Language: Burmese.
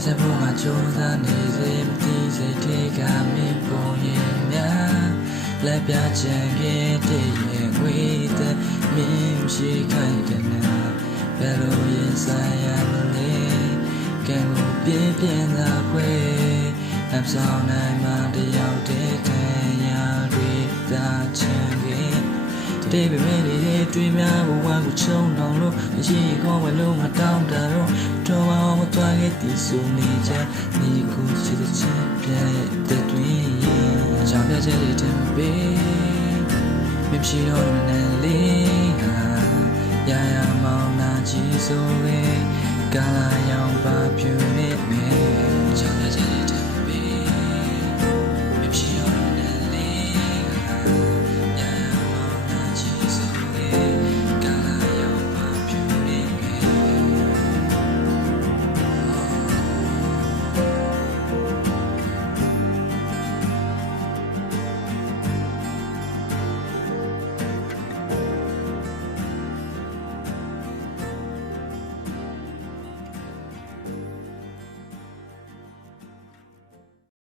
se ponga choza ni se ti se te ka mi ponye mya le pya chan ke te ye ngwe te mi shi khai de na ba lo yin sa ya le kan ko pie pien na kwe nam sao nai ma de yaw de tan ya dwi ta chan keတေးပေမဲ့လေးတွေးများဘဝကိုချုံအောင်လို့အရှိကောင်းဝလုံးမတောင်းတတော့တော်အောင်မသွားခဲ့တည်ဆိုနေချာဒီကိုချစ်တဲ့ချစ်ပြတဲ့တွင်အချောင်ပြချက်တွေတင်ပေးမဖြစ်တော့နဲ့လေးဟာရရမောင်းနာကြည့်ဆိုလေကာလာရောင်ပါပြူနေမယ်အချောင်ပြချက်တွေ